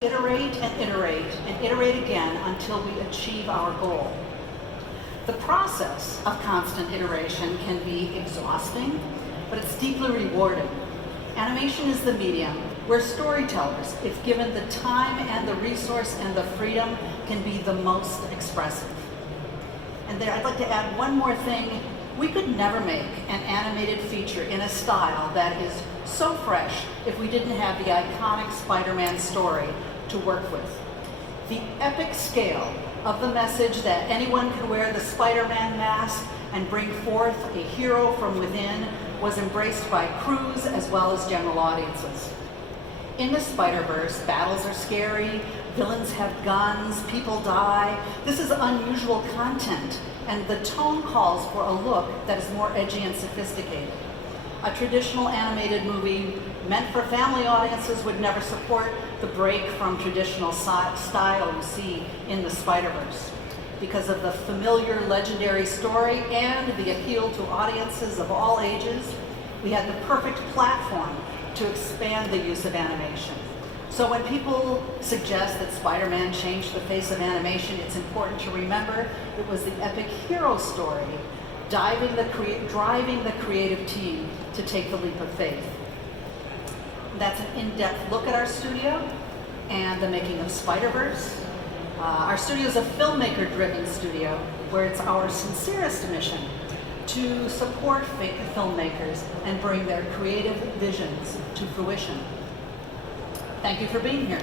Iterate and iterate again until we achieve our goal. The process of constant iteration can be exhausting, but it's deeply rewarding. Animation is the medium where storytellers, if given the time and the resource and the freedom, can be the most expressive. And there, I'd like to add one more thing. We could never make an animated feature in a style that is so fresh if we didn't have the iconic Spider-Man story to work with. The epic scale of the message that anyone could wear the Spider-Man mask and bring forth a hero from within was embraced by crews as well as general audiences. In the Spider-Verse, battles are scary, villains have guns, people die. This is unusual content, and the tone calls for a look that is more edgy and sophisticated. A traditional animated movie meant for family audiences would never support the break from traditional style you see in the Spider-Verse. Because of the familiar legendary story and the appeal to audiences of all ages, we had the perfect platform to expand the use of animation. So when people suggest that Spider-Man changed the face of animation, it's important to remember it was the epic hero story driving the creative team to take the leap of faith. That's an in-depth look at our studio and the making of Spider-Verse. Our studio is a filmmaker-driven studio where it's our sincerest mission to support filmmakers and bring their creative visions to fruition. Thank you for being here.